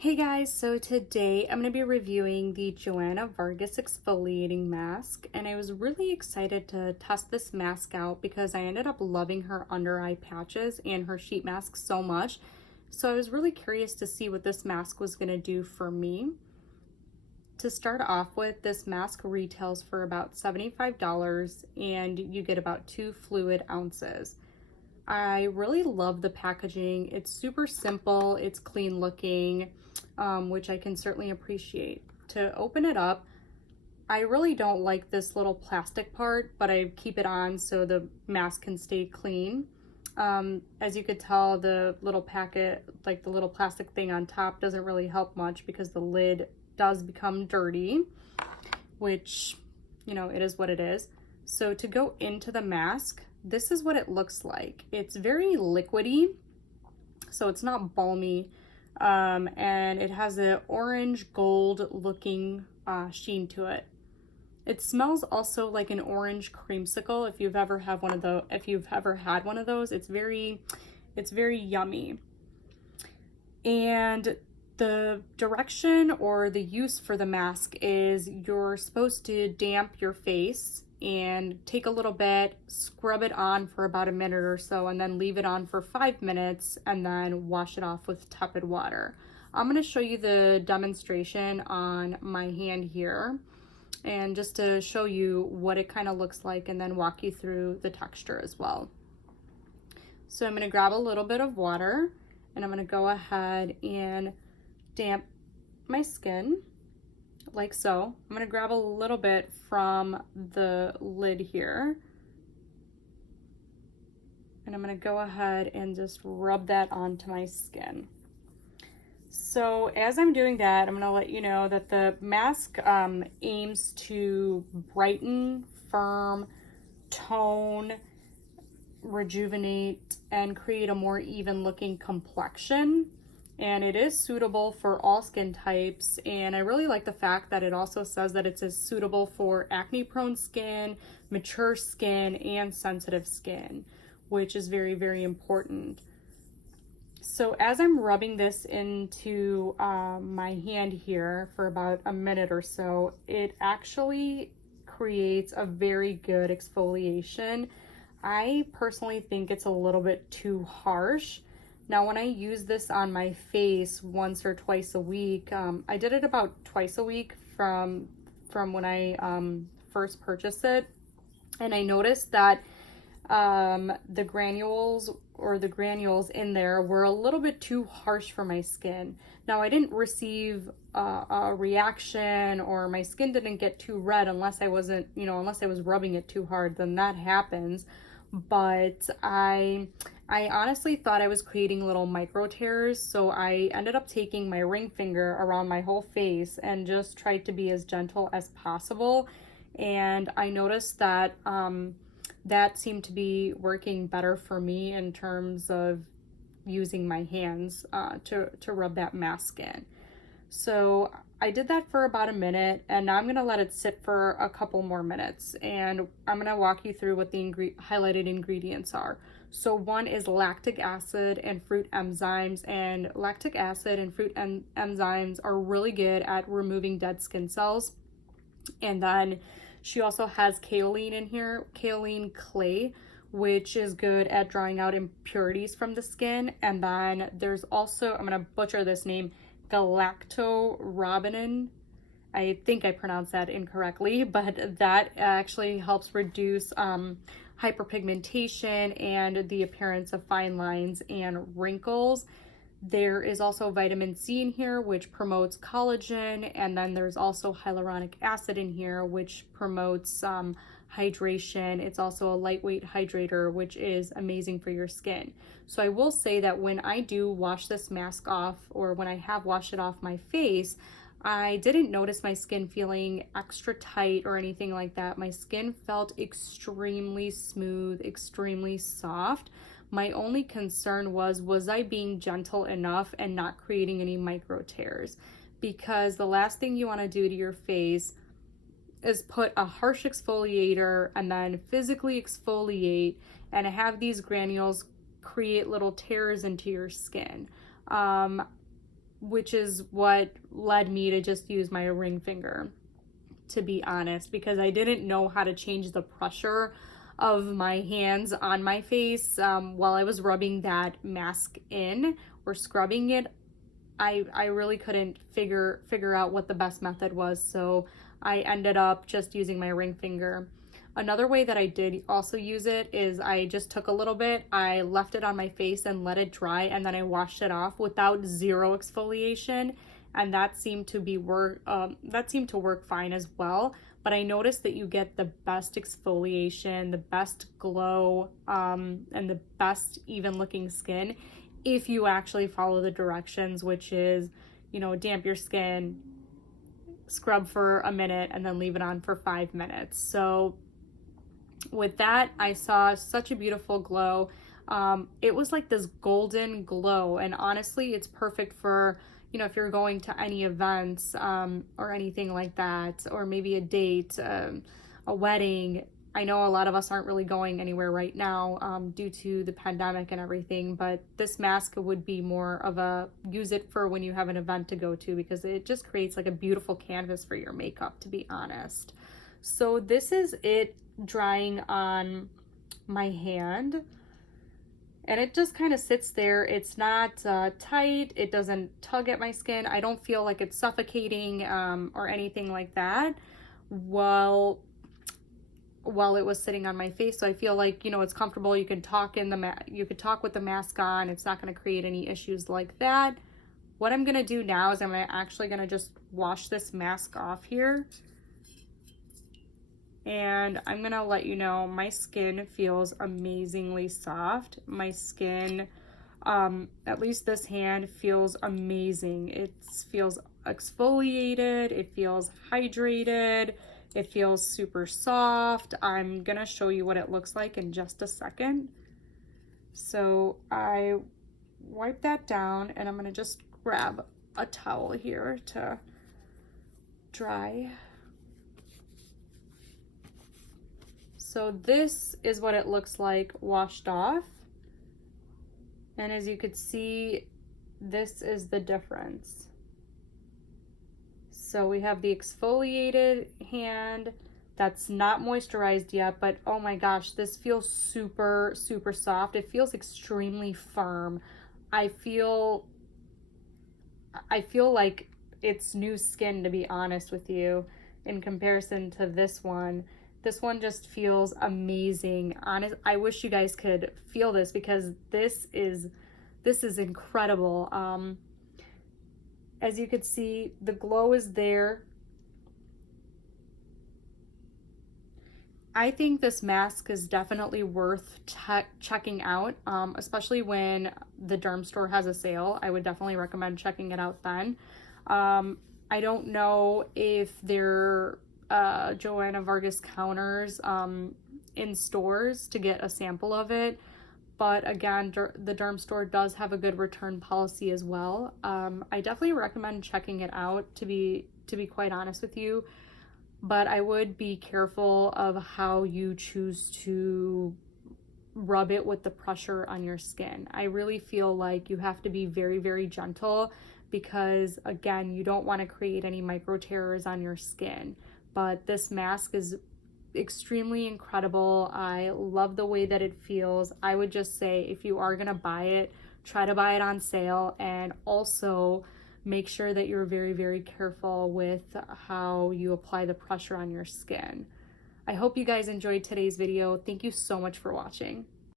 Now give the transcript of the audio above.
Hey guys, so today I'm going to be reviewing the JOANNA Vargas Exfoliating Mask, and I was really excited to test this mask out because I ended up loving her under eye patches and her sheet mask so much. So I was really curious to see what this mask was going to do for me. To start off with, this mask retails for about $75 and you get about 2 fluid ounces. I really love the packaging. It's super simple, it's clean looking, which I can certainly appreciate. To open it up, I really don't like this little plastic part, but I keep it on so the mask can stay clean. As you could tell, the little packet, like the little plastic thing on top, doesn't really help much because the lid does become dirty, which, you know, it is what it is. So to go into the mask, this is what it looks like. It's very liquidy, so it's not balmy, and it has an orange gold looking sheen to it. It smells also like an orange creamsicle. If you've ever had one of those, it's very yummy. And the direction or the use for the mask is you're supposed to damp your face and take a little bit, scrub it on for about a minute or so, and then leave it on for 5 minutes and then wash it off with tepid water. I'm going to show you the demonstration on my hand here, and just to show you what it kind of looks like and then walk you through the texture as well. So I'm going to grab a little bit of water and I'm going to go ahead and damp my skin like so. I'm going to grab a little bit from the lid here and I'm going to go ahead and just rub that onto my skin. So as I'm doing that, I'm going to let you know that the mask aims to brighten, firm, tone, rejuvenate, and create a more even looking complexion. And it is suitable for all skin types, and I really like the fact that it also says that it's suitable for acne prone skin, mature skin, and sensitive skin, which is very, very important. So as I'm rubbing this into my hand here for about a minute or so, it actually creates a very good exfoliation. I personally think it's a little bit too harsh. Now, when I use this on my face once or twice a week, I did it about twice a week from when I first purchased it, and I noticed that the granules in there were a little bit too harsh for my skin. Now, I didn't receive a reaction, or my skin didn't get too red unless I was rubbing it too hard, then that happens. But I honestly thought I was creating little micro tears, so I ended up taking my ring finger around my whole face and just tried to be as gentle as possible. And I noticed that that seemed to be working better for me in terms of using my hands to rub that mask in. So I did that for about a minute, and now I'm going to let it sit for a couple more minutes, and I'm going to walk you through what the highlighted ingredients are. So one is lactic acid and fruit enzymes, and lactic acid and fruit enzymes are really good at removing dead skin cells. And then she also has kaolin in here, kaolin clay, which is good at drawing out impurities from the skin. And then there's also, I'm going to butcher this name, galactorobinin. I think I pronounced that incorrectly, but that actually helps reduce hyperpigmentation and the appearance of fine lines and wrinkles. There is also vitamin C in here, which promotes collagen, and then there's also hyaluronic acid in here, which promotes hydration. It's also a lightweight hydrator, which is amazing for your skin. So I will say that when I do wash this mask off, or when I have washed it off my face, I didn't notice my skin feeling extra tight or anything like that. My skin felt extremely smooth, extremely soft. My only concern was I being gentle enough and not creating any micro tears? Because the last thing you want to do to your face is put a harsh exfoliator and then physically exfoliate and have these granules create little tears into your skin. which is what led me to just use my ring finger, to be honest, because I didn't know how to change the pressure of my hands on my face while I was rubbing that mask in or scrubbing it. I really couldn't figure out what the best method was, so I ended up just using my ring finger. Another way that I did also use it is I just took a little bit, I left it on my face and let it dry, and then I washed it off without zero exfoliation, and that seemed to work fine as well. But I noticed that you get the best exfoliation, the best glow, and the best even looking skin if you actually follow the directions, which is, you know, damp your skin, scrub for a minute, and then leave it on for 5 minutes. So with that, I saw such a beautiful glow. It was like this golden glow, and honestly, it's perfect for, you know, if you're going to any events or anything like that, or maybe a date, a wedding. I know a lot of us aren't really going anywhere right now due to the pandemic and everything, but this mask would be more of a use it for when you have an event to go to, because it just creates like a beautiful canvas for your makeup, to be honest. So this is it drying on my hand, and it just kind of sits there. It's not tight, it doesn't tug at my skin. I don't feel like it's suffocating or anything like that while it was sitting on my face. So I feel like, you know, it's comfortable. You can talk you could talk with the mask on. It's not going to create any issues like that. What I'm going to do now is I'm actually going to just wash this mask off here. And I'm going to let you know my skin feels amazingly soft. My skin, at least this hand, feels amazing. It feels exfoliated. It feels hydrated. It feels super soft. I'm gonna show you what it looks like in just a second. So I wipe that down, and I'm gonna just grab a towel here to dry. So this is what it looks like washed off. And as you could see, this is the difference. So we have the exfoliated hand that's not moisturized yet, but oh my gosh, this feels super, super soft. It feels extremely firm. I feel like it's new skin, to be honest with you, in comparison to this one. This one just feels amazing. I wish you guys could feel this, because this is incredible. As you could see, the glow is there. I think this mask is definitely worth checking out, especially when the derm store has a sale. I would definitely recommend checking it out then. I don't know if they're JOANNA VARGAS counters in stores to get a sample of it. But again, the derm store does have a good return policy as well. I definitely recommend checking it out, to be quite honest with you. But I would be careful of how you choose to rub it with the pressure on your skin. I really feel like you have to be very, very gentle, because again, you don't want to create any micro tears on your skin. But this mask is extremely incredible. I love the way that it feels. I would just say, if you are gonna buy it, try to buy it on sale, and also make sure that you're very, very careful with how you apply the pressure on your skin. I hope you guys enjoyed today's video. Thank you so much for watching.